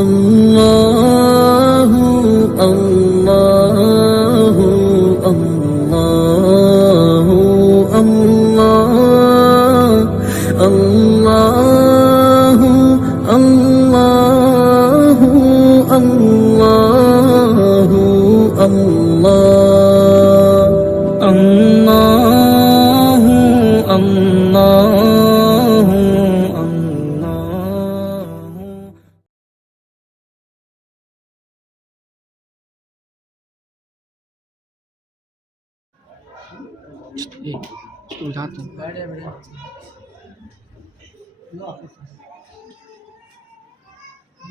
اللہ اللہ اللہ اللہ اللہ اللہ اللہ اللہ اللہ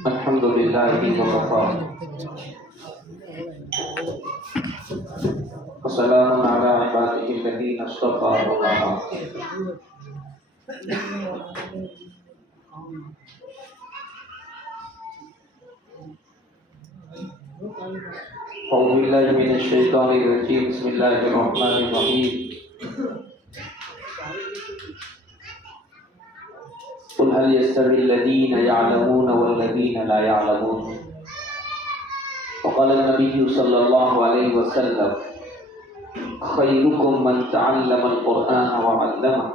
الحمد لله وكفى وسلام على عباده الذين اصطفى وكفى أعوذ بالله من الشيطان الرجيم بسم الله الرحمن الرحيم قل هل يستوي الذين يعلمون والذين لا يعلمون وقال النبي صلى الله عليه وسلم خيركم من تعلم القرآن وعلمه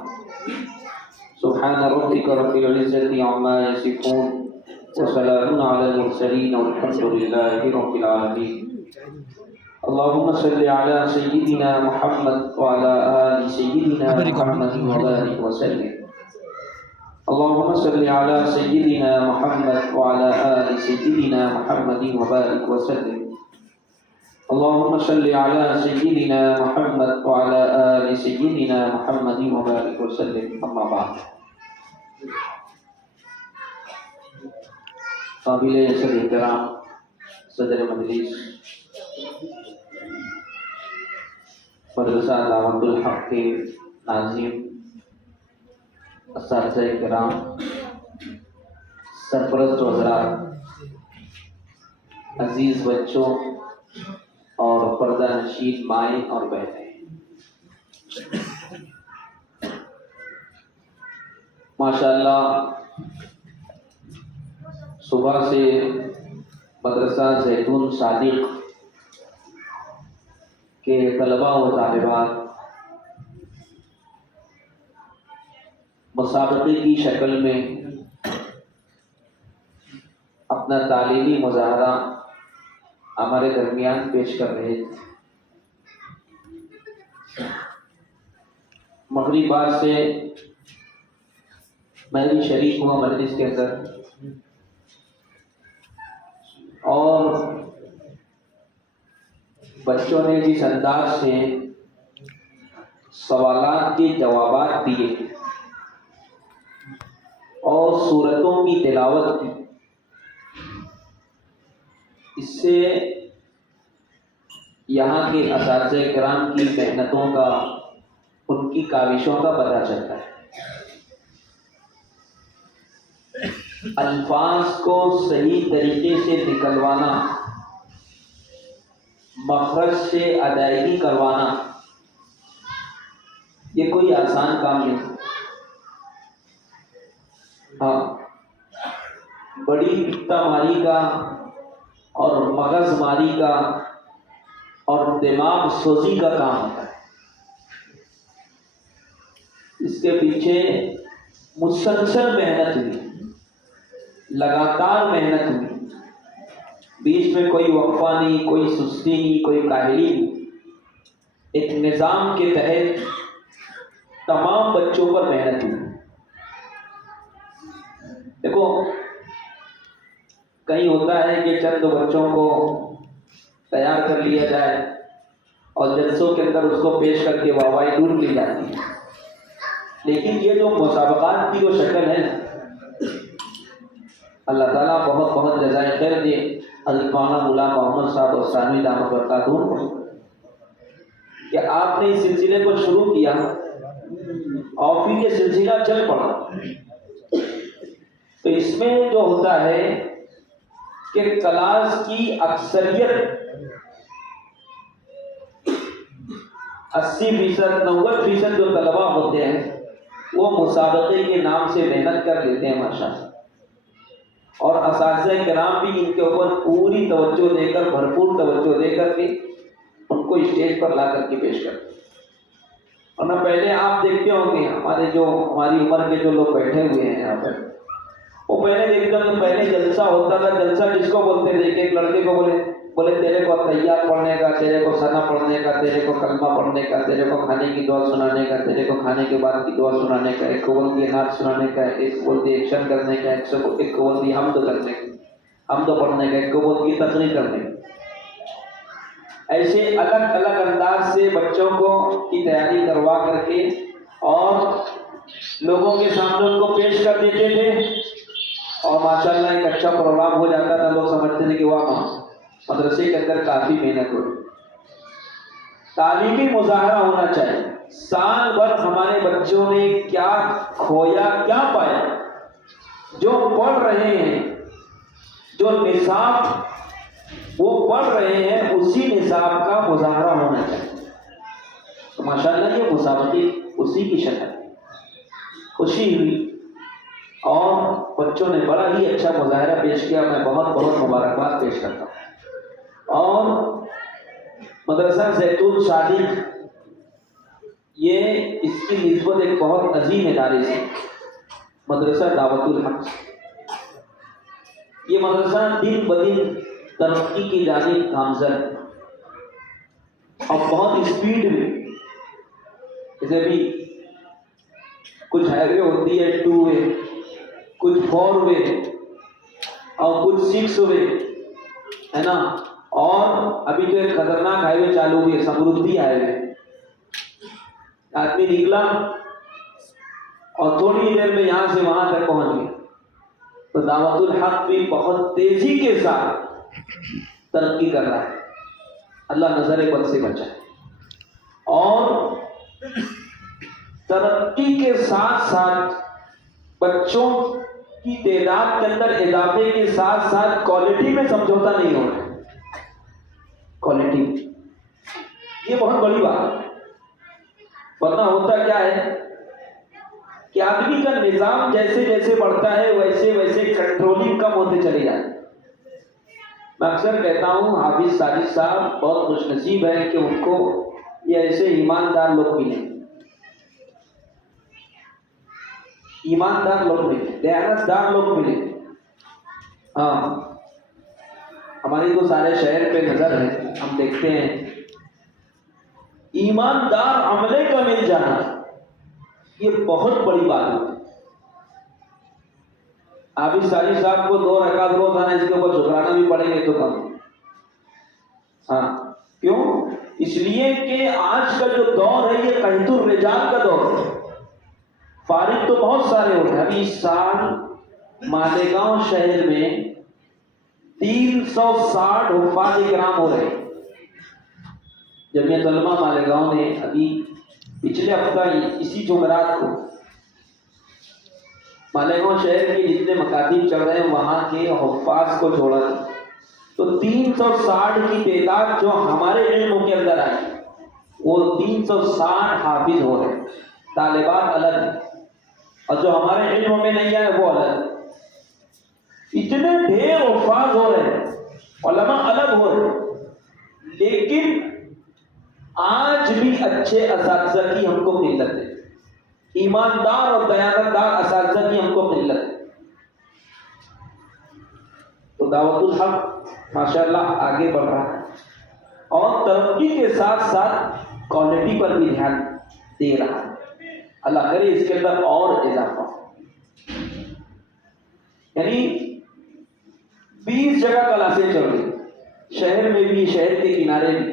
سبحان ربك رب العزة عما يصفون وسلام على المرسلين والحمد لله رب العالمين اللهم صل على سيدنا محمد وعلى آل سيدنا محمد وبارك وسلم اللهم صل على سيدنا محمد وعلى آل سيدنا محمد وبارك وسلم اللهم صل على سيدنا محمد وعلى آل سيدنا محمد وبارك وسلم اما بعد قابل صدر احترام صدر مجلس مدرسہ دعوت الحق کے ناظرین اساتذہ کرام سرپرست حضرات عزیز بچوں اور پردہ نشین مائیں اور بہنیں ماشاءاللہ صبح سے مدرسہ زیتون صادق کے طلباء و طالبات مسابقے کی شکل میں اپنا تعلیمی مظاہرہ ہمارے درمیان پیش کر رہے تھے۔ مغرب بعد سے میں بھی شریک ہوا مجلس کے اندر اور بچوں نے جس انداز سے سوالات کے جوابات دیے اور سورتوں کی تلاوت کی، اس سے یہاں کے اساتذہ کرام کی محنتوں کا، ان کی کاوشوں کا پتہ چلتا ہے۔ الفاظ کو صحیح طریقے سے نکلوانا، مخرج سے ادائیگی کروانا، یہ کوئی آسان کام نہیں۔ ہاں، بڑی پکتا ماری کا اور مغز ماری کا اور دماغ سوزی کا کام ہوتا ہے۔ اس کے پیچھے مسلسل محنت ہوئی، لگاتار محنت ہوئی، بیچ میں کوئی وقفہ نہیں، کوئی سستی نہیں، کوئی کاہلی نہیں۔ ایک نظام کے تحت تمام بچوں پر محنت ہوئی۔ دیکھو، کہیں ہوتا ہے کہ چند بچوں کو تیار کر لیا جائے اور جلسوں کے اندر اس کو پیش کر کے واہوائی ڈھونڈ لی جاتی ہے، لیکن یہ جو مسابقات کی جو شکل ہے، اللہ تعالیٰ بہت بہت جزائے خیر دے حضرت مولانا غلام محمد صاحب اور ثانوی دامت برکاتہم کہ آپ نے اس سلسلے کو شروع کیا اور پھر یہ سلسلہ چل پڑا۔ تو اس میں جو ہوتا ہے کہ کلاس کی اکثریت 80% 90% جو طلباء ہوتے ہیں وہ مسابقے کے نام سے محنت کر لیتے ہیں ماشاءاللہ، اور اساتذہ کرام بھی ان کے اوپر پوری توجہ دے کر، بھرپور توجہ دے کر کے ان کو اسٹیج پر لا کر کے پیش کرتے ہیں۔ ورنہ پہلے آپ دیکھتے ہوں گے ہماری عمر کے جو لوگ بیٹھے ہوئے ہیں یہاں پر، وہ پہلے دیکھتے ہیں تو پہلے جلسہ ہوتا تھا، جلسہ جس کو بولتے تھے، ایک لڑکے کو بولے تیرے کو تیار پڑھنے کا، تیرے کو ثنا پڑھنے کا، تیرے کو کلمہ پڑھنے کا، تیرے کو کھانے کی دعا سنانے کا، تیرے کو کھانے کے بعد کی دعا سنانے کا، ایک کو بولتی ہے نعت سنانے کا، ایک کو بولتی ہے ایکشن کرنے کا، ایک کو بولتی ہے حمد کرنے کا، حمد پڑھنے کا، ایک کو بولتی ہے تقریر کرنے کا۔ ایسے الگ الگ انداز سے بچوں کو کی تیاری کروا کر کے اور لوگوں کے سامنے ان کو پیش کر دیتے تھے، اور ماشاءاللہ ایک اچھا پروگرام ہو جاتا تھا۔ لوگ سمجھتے تھے کہ واہ، مدرسے کے اندر کافی محنت ہو۔ تعلیمی مظاہرہ ہونا چاہیے، سال بھر ہمارے بچوں نے کیا کھویا کیا پایا، جو پڑھ رہے ہیں، جو نصاب وہ پڑھ رہے ہیں، اسی نصاب کا مظاہرہ ہونا چاہیے۔ تو ماشاءاللہ یہ مسابقے اسی کی شکل خوشی ہوئی اور بچوں نے بڑا ہی اچھا مظاہرہ پیش کیا۔ میں بہت بہت مبارکباد پیش کرتا ہوں۔ اور مدرسہ زیتون صادق، یہ اس کی نسبت ایک بہت عظیم ادارے سے، مدرسہ دعوت الحق، یہ مدرسہ دن بدن ترقی کی جانب گامزن اور بہت اسپیڈ میں، جیسے بھی کچھ ہائی وے ہوتی ہے 2 وے، کچھ 4 وے اور کچھ 6 وے، ہے نا۔ اور ابھی تو ایک خطرناک ہائی وے چالو ہوئی ہے، سمردھی ہائی وے۔ آدمی نکلا اور تھوڑی دیر میں یہاں سے وہاں تک پہنچ گیا۔ تو دعوت الحق بھی بہت تیزی کے ساتھ ترقی کر رہا ہے، اللہ نظر بد سے بچائے۔ اور ترقی کے ساتھ ساتھ بچوں کی تعداد کے اندر اضافے کے ساتھ ساتھ کوالٹی میں سمجھوتا نہیں ہو رہا ہے۔ کوالٹی یہ بہت بڑی بات ہے، ورنہ ہوتا کیا ہے کہ آدمی کا نظام جیسے جیسے بڑھتا ہے ویسے ویسے کنٹرولنگ کم ہوتے چلی جاتی ہے۔ میں اکثر کہتا ہوں حافظ ساجد صاحب بہت خوش نصیب ہے کہ ان کو یہ ایسے ایماندار لوگ ملے، ایماندار لوگ ملے، دیانتدار لوگ ملے۔ ہاں، ہماری تو سارے شہر پہ نظر ہے، ہم دیکھتے ہیں ایماندار عملے کا مل جانا یہ بہت بڑی بات ہے۔ حافظ ساجد صاحب کو 2 رکعت روزانہ اس کے اوپر شکرانا بھی پڑیں گے تو کم۔ ہاں، کیوں؟ اس لیے کہ آج کا جو دور ہے یہ قحط الرجال کا دور ہے۔ فارغ تو بہت سارے ہوتے ہیں۔ ابھی اس سال مالیگاؤں شہر میں 360 حفاظ کرام ہو رہے ہیں۔ جمعیت علماء مالیگاؤں نے ابھی پچھلے ہفتہ اسی جمعرات کو مالیگاؤں شہر کے جتنے مکاتب چل رہے ہیں وہاں کے حفاظ کو جوڑا تھا، تو 360 کی تعداد جو ہمارے علم کے اندر آئی وہ 360 حافظ ہو رہے ہیں۔ طالبات الگ ہیں اور جو ہمارے علم میں نہیں آئے وہ الگ۔ اتنے ڈھیر حفاظ ہو رہے ہیں، علماء الگ ہو رہے ہیں، لیکن آج بھی اچھے اساتذہ کی ہم کو قلت ہے، ایماندار اور دیانتدار اساتذہ کی ہم کو قلت ہے۔ تو دعوت الحق ماشاءاللہ آگے بڑھ رہا ہے اور ترقی کے ساتھ ساتھ کوالٹی پر بھی دھیان دے رہا ہے۔ اللہ کرے اس کے اندر اور اضافہ، یعنی 20 جگہ کلاسیں چل رہی، شہر میں بھی، شہر کے کنارے بھی،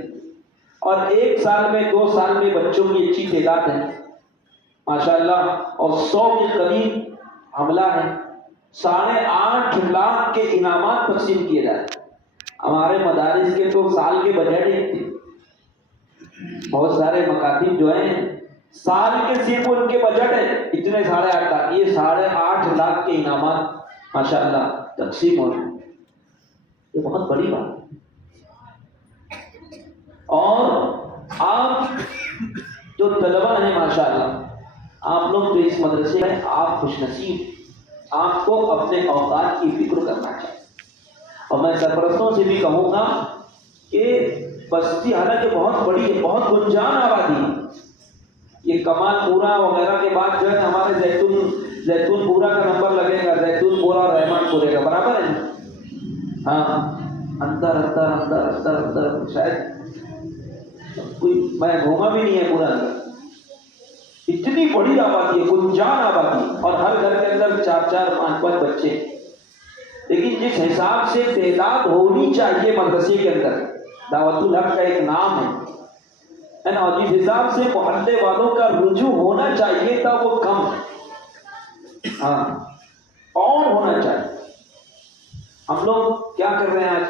اور 1 سال میں 2 سال میں بچوں کی اچھی تعداد ہے ماشاءاللہ، اور 100 کے قریب حملہ ہے۔ 8.5 لاکھ کے انعامات تقسیم کیے جائے۔ ہمارے مدارس کے تو سال کے بجٹ ایک تھے، بہت سارے مکاتب جو ہیں سال کے صرف ان کے بجٹ ہے اتنے 8.5 لاکھ، یہ 8.5 لاکھ کے انعامات ماشاءاللہ تقسیم ہو رہے ہیں۔ یہ بہت بڑی بات ہے۔ اور آپ جو طلبہ ہیں ماشاءاللہ، آپ لوگ تو اس مدرسے میں آپ خوش نصیب آپ کو اپنے اوقات کی فکر کرنا چاہیے. اور میں سرپرستوں سے بھی کہوں گا کہ بستی حالانکہ بہت بڑی ہے، بہت گنجان آبادی ہے. یہ کمال پورہ وغیرہ کے بعد جو ہے ہمارے زیتون پورہ کا نمبر لگے گا، زیتون پورہ اور رحمان پورے کا برابر ہے. ہاں اندر اندر اندر اندر اندر شاید کوئی میں گھوما بھی نہیں ہے پورا اندر. اتنی بڑی آبادی ہے، گنجان آبادی، اور ہر گھر کے اندر 4 5 5 بچے. لیکن جس حساب سے تعداد ہونی چاہیے مدرسے کے اندر، دعوت الحق کا ایک نام ہے نا، اور جس حساب سے محلے والوں کا رجوع ہونا چاہیے تھا وہ کم ہے. ہاں اور ہونا چاہیے. ہم لوگ کیا کر رہے ہیں آج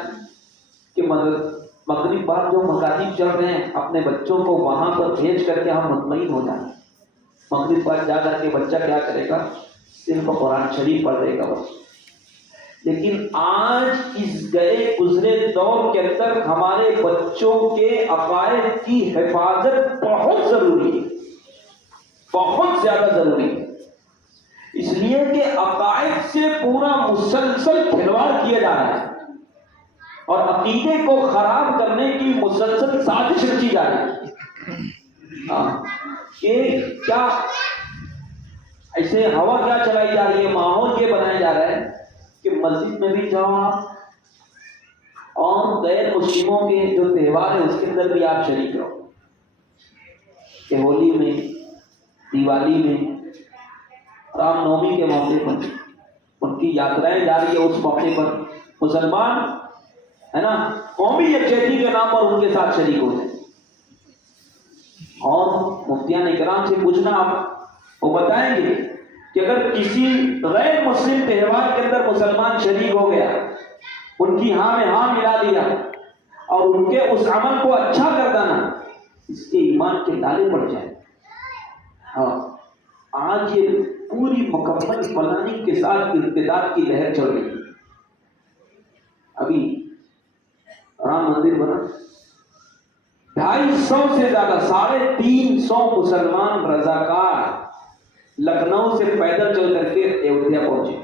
کہ مغرب بعد جو مکاتب چل رہے ہیں، اپنے بچوں کو وہاں پر بھیج کر کے ہم مطمئن ہو جائیں. مغرب بعد جا کر کے بچہ کیا کرے گا؟ صرف قرآن شریف پڑھ لے گا بس. لیکن آج اس گئے گزرے دور کے اندر ہمارے بچوں کے عقائد کی حفاظت بہت ضروری ہے، بہت زیادہ ضروری ہے. اس لیے کہ عقائد سے پورا مسلسل کھلواڑ کیا جا رہا ہے اور عقیدے کو خراب کرنے کی مسلسل سازش رچی جا رہی ہے. کہ کیا ایسے ہوا کیا چلائی جا رہی ہے، ماحول یہ بنایا جا رہا ہے کہ مسجد میں بھی جاؤ آپ اور غیر مسلموں کے جو تہوار ہے اس کے اندر بھی آپ شریک رہو. کہ ہولی میں، دیوالی میں، رام نومی کے موقع پر ان کی یاترائیں جا رہی ہے، اس موقع پر مسلمان ہے نا قومی یکجہتی کے نام پر ان کے ساتھ شریک ہوتے ہیں. اور مفتیان اکرام سے پوچھنا، آپ وہ بتائیں گے کہ اگر کسی غیر مسلم تہوار کے اندر مسلمان شریک ہو گیا، ان کی ہاں میں ہاں ملا لیا اور ان کے اس عمل کو اچھا کر دینا، اس کے ایمان کے تالے پڑ جائیں. ہاں آج یہ پوری مکمل پلاننگ کے ساتھ ارتداد کی لہر چل رہی ہے. ابھی رام مندر بنا، 250 سے زیادہ 350 مسلمان رضاکار لکھنؤ سے پیدل چل کر کے ایودھیا پہنچے.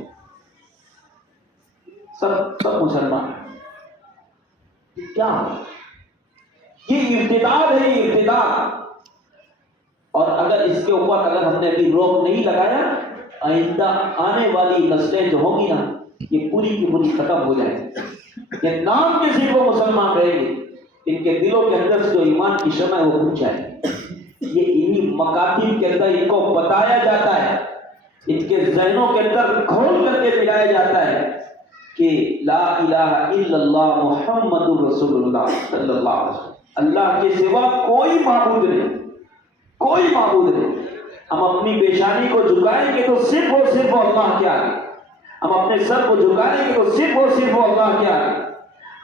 سب مسلمان. کیا یہ ارتداد ہے، یہ ارتداد. اور اگر اس کے اوپر اگر ہم نے ابھی روک نہیں لگایا، آئندہ آنے والی نسلیں جو ہوں گی نا، یہ پوری کی پوری ختم ہو جائیں. یہ نام کے صرف وہ مسلمان رہیں گے، ان کے دلوں کے اندر جو ایمان کی شمع ہے وہ بجھ جائے. یہ انہی مکاتب کے اندر ان کو بتایا جاتا ہے، ان کے ذہنوں کے اندر کھول کر کے ملایا جاتا ہے کہ لا الہ الا اللہ محمد رسول اللہ صلی اللہ علیہ وسلم. اللہ کے سوا کوئی معبود نہیں، کوئی معبود نہیں. ہم اپنی پیشانی کو جھکائیں گے تو صرف اور صرف اللہ کے آگے. ہم اپنے سر کو جھکائیں گے تو صرف اور صرف اللہ کے آگے.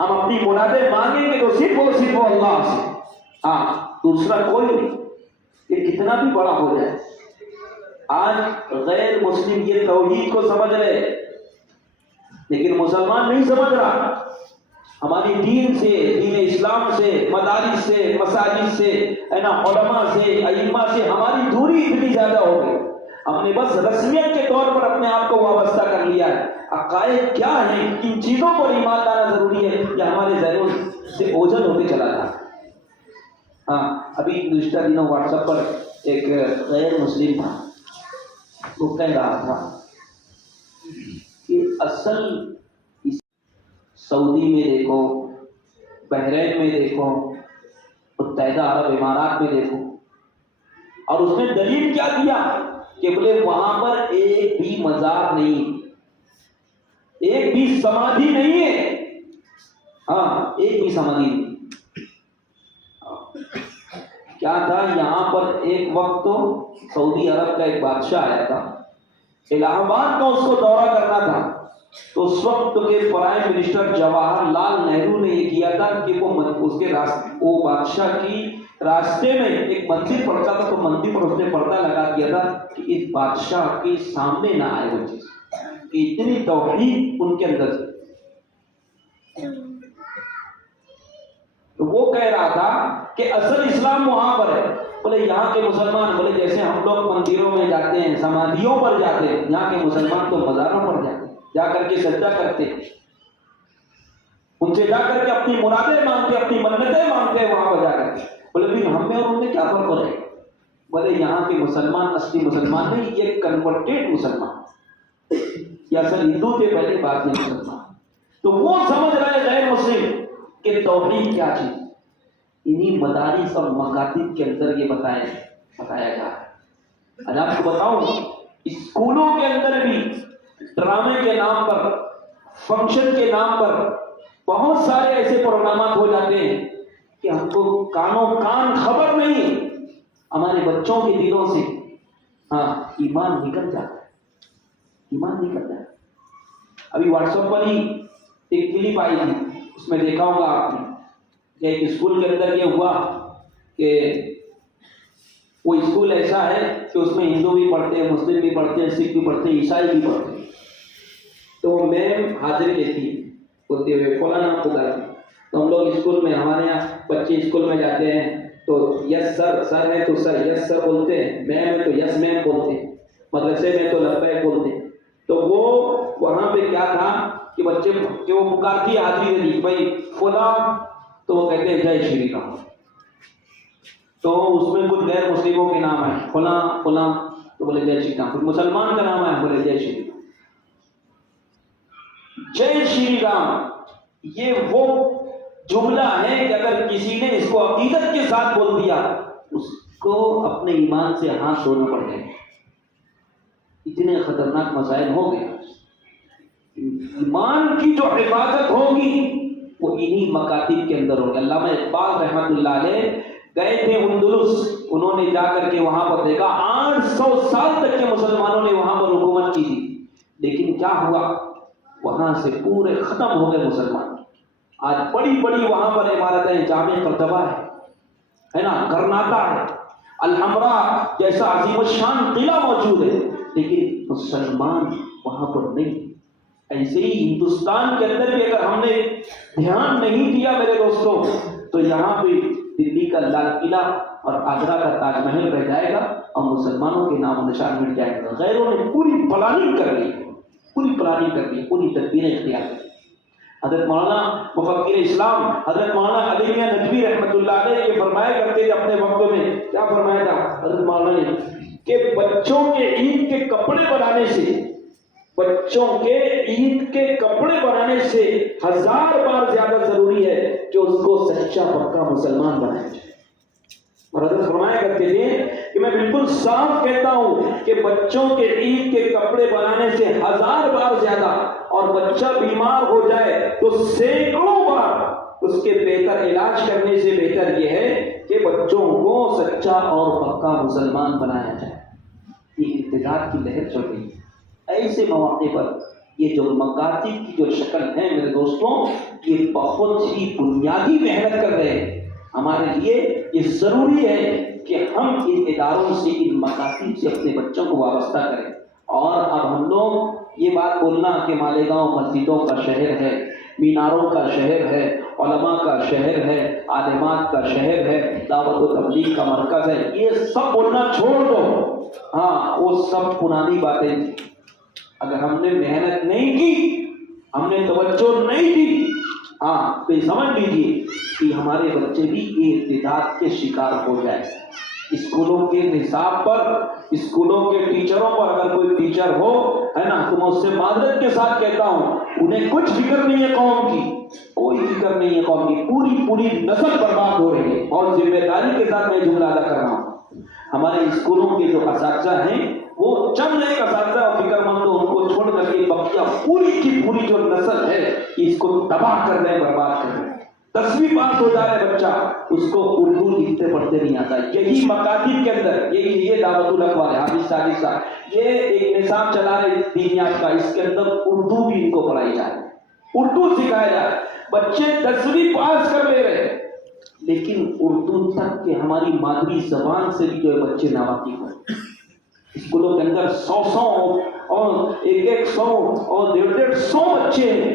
ہم اپنی مرادیں مانگیں گے تو صرف اور صرف اللہ سے، ہاں دوسرا کوئی نہیں. یہ کتنا بھی بڑا ہو جائے. آج غیر مسلم یہ توحید کو سمجھ رہے لیکن مسلمان نہیں سمجھ رہا. ہماری دین سے، دین اسلام سے، مدارس سے، مساجد سے، علماء سے، ائمہ سے ہماری دوری اتنی زیادہ ہو گئی. ہم نے بس رسمیت کے طور پر اپنے آپ کو وابستہ کر لیا ہے. عقائد کیا ہیں، کن چیزوں پر ایمان لانا ضروری ہے، یہ ہمارے ذہنوں سے اوجھل ہوتے چلا جاتا ہے. ہاں ابھی گزشتہ دنوں واٹس ایپ پر ایک غیر مسلم تھا، وہ کہہ رہا تھا کہ اصل سعودی میں دیکھو، بحرین میں دیکھو، متحدہ عرب امارات میں دیکھو، اور اس نے دلیل کیا دیا کہ بولے وہاں پر ایک بھی مزار نہیں، ایک بھی سمادھی نہیں ہے. ہاں ایک بھی سمادھی نہیں. کیا تھا یہاں پر ایک وقت تو سعودی عرب کا ایک بادشاہ آیا تھا، الہ آباد کا اس کو دورہ کرنا تھا. تو اس وقت کے پرائم منسٹر جواہر لال نہرو نے یہ کیا تھا کہ اس کے وہ بادشاہ کی راستے میں ایک مندر پڑتا تھا، تو مندر پر اس نے پردہ لگا دیا تھا کہ اس بادشاہ کے سامنے نہ آئے وہ چیز. اتنی توحید ان کے اندر تھی. تو وہ کہہ رہا تھا کہ اصل اسلام وہاں پر ہے. بولے یہاں کے مسلمان، بولے جیسے ہم لوگ مندروں میں جاتے ہیں، سمادھیوں پر جاتے ہیں، یہاں کے مسلمان تو مزاروں پر جاتے ہیں، جا کر کے سجدہ کرتے ہیں، ان سے جا کر کے اپنی مرادیں مانگتے، اپنی منتیں مانگتے ہیں وہاں پر جا کر کے۔ بولے پھر ہم میں اور ان میں کیا فرق ہو رہا ہے؟ بولے یہاں کے مسلمان اصلی مسلمان نہیں، یہ کنورٹیڈ مسلمان، یہ اصل ہندو کے پہلے بعد میں مسلمان۔ تو وہ سمجھ رہے غیر مسلم کہ توحید کیا چیز، انہی مدارس اور مکاتب کے اندر یہ بتایا جا رہا ہے۔ اور آپ کو بتاؤں، اسکولوں کے اندر بھی ڈرامے کے نام پر، فنکشن کے نام پر بہت سارے ایسے پروگرامات ہو جاتے ہیں کہ ہم کو کانوں کان خبر نہیں، ہمارے بچوں کے دلوں سے ایمان نکل جاتا ہے، ایمان نکل جاتا ہے۔ ابھی واٹس ایپ پر ہی ایک کلپ آئی تھی، اس میں دیکھا ہوگا آپ نے کہ ایک اسکول کے اندر یہ ہوا کہ وہ اسکول ایسا ہے کہ اس میں ہندو بھی پڑھتے ہیں، مسلم بھی پڑھتے ہیں، سکھ بھی پڑھتے ہیں، عیسائی بھی پڑھتے ہیں۔ تو وہ میم حاضری دیتی ہے، بولتے ہوئے فلانا پکارتی، تو ہم لوگ اسکول میں، ہمارے یہاں بچے اسکول میں جاتے ہیں تو یس سر، سر ہے تو سر یس سر بولتے ہیں، میم ہے تو یس میم بولتے ہیں، مدرسے میں تو لبیک بولتے ہیں۔ تو وہ وہاں پہ کیا تھا کہ بچے کہ وہ پکارتی حاضری دے دی، بھائی فلاں، تو وہ کہتے ہیں جے شری رام، تو اس میں کچھ غیر مسلموں کے نام ہے، فلاں فلاں، تو بولے جے شری رام، پھر مسلمان کا نام ہے، بولے جے شری رام۔ جے شری رام یہ وہ جملہ ہے کہ اگر کسی نے اس کو عقیدت کے ساتھ بول دیا، اس کو اپنے ایمان سے ہاتھ دھونا پڑ جائے۔ اتنے خطرناک مسائل ہو گئے۔ ایمان کی جو حفاظت ہوگی وہ انہی مکاتب کے اندر ہوگی۔ علامہ اقبال رحمۃ اللہ علیہ گئے تھے اندلس، انہوں نے جا کر کے وہاں پر دیکھا 800 سال تک کے مسلمانوں نے وہاں پر حکومت کی تھی، لیکن کیا ہوا، وہاں سے پورے ختم ہو گئے مسلمان۔ آج بڑی بڑی وہاں پر عمارتیں، جامع قرطبہ ہے نا، گرناتا ہے، الحمرا جیسا عظیم الشان قلعہ موجود ہے، لیکن مسلمان وہاں پر نہیں۔ ایسے ہی ہندوستان کے اندر بھی اگر ہم نے دھیان نہیں دیا میرے دوستوں، تو یہاں پہ دلی کا لال قلعہ اور آگرہ کا تاج محل رہ جائے گا اور مسلمانوں کے نام و نشان مٹ جائے گا۔ غیروں نے پوری پلاننگ کر لی، پوری پلاننگ کر لی، پوری تدبیریں اختیار کی۔ حضرت مولانا مفکر اسلام حضرت مولانا علی میاں ندوی رحمۃ اللہ علیہ یہ فرمایا کرتے تھے اپنے وقتوں میں، کیا فرمایا تھا حضرت مولانا نے کہ بچوں کے عید کے کپڑے بنانے سے، بچوں کے عید کے کپڑے بنانے سے 1000 بار زیادہ ضروری ہے کہ اس کو سچا پکا مسلمان بنایا جائے۔ اور حضرت فرمایا کرتے تھے کہ میں بالکل صاف کہتا ہوں کہ بچوں کے عید کے کپڑے بنانے سے 1000 بار زیادہ، اور بچہ بیمار ہو جائے تو سینکڑوں بار اس کے بہتر علاج کرنے سے بہتر یہ ہے کہ بچوں کو سچا اور پکا مسلمان بنایا جائے۔ یہ ارتداد کی لہر چل رہی ہے۔ ایسے مواقع پر یہ جو مکاتب کی جو شکل ہے میرے دوستوں، یہ بہت ہی بنیادی محنت کر رہے ہیں۔ ہمارے لیے یہ ضروری ہے کہ ہم ان اداروں سے، ان مکاتب سے اپنے بچوں کو وابستہ کریں۔ اور اب ہم لوگ یہ بات بولنا کہ مالیگاؤں مسجدوں کا شہر ہے، میناروں کا شہر ہے، علماء کا شہر ہے، عالمات کا شہر ہے، دعوت و تبلیغ کا مرکز ہے، یہ سب بولنا چھوڑ دو۔ وہ سب پرانی باتیں تھیں۔ اگر ہم نے محنت نہیں کی، ہم نے توجہ نہیں دی، تو یہ سمجھ لیجیے کہ ہمارے بچے بھی ارتداد کے شکار ہو جائے۔ اسکولوں کے نصاب پر، اسکولوں کے ٹیچروں پر اگر کوئی ٹیچر ہو، ہے نا، تو میں اس سے معذرت کے ساتھ کہتا ہوں، انہیں کچھ فکر نہیں ہے قوم کی، کوئی فکر نہیں ہے قوم کی، پوری نسل برباد ہو رہی ہے۔ اور ذمہ داری کے ساتھ میں جملہ ادا کر رہا ہوں، ہمارے اسکولوں کے جو اساتذہ ہیں، وہ چند ایک اساتذہ اور فکر مند ان کو چھوڑ کر کے بقیہ پوری کی پوری جو نسل ہے اس کو تباہ کر دیں، برباد کر دیں۔ 10ویں پاس ہو جائے بچہ، اس کو اردو لکھتے پڑھتے نہیں آتا۔ یہی مکاتب کے اندر یہ دعوت الاقوال حافظ ساجد صاحب یہ ایک نظام چلا رہے دینیات کا، اس کے اندر اردو بھی ان کو پڑھائی جائے، اردو سکھایا جائے۔ بچے 10ویں پاس کر لے رہے، لیکن اردو تک کہ ہماری مادری زبان سے بھی جو ہے بچے ناواقف ہیں۔ اسکولوں کے اندر 100 اور 100 اور 150 بچے ہیں،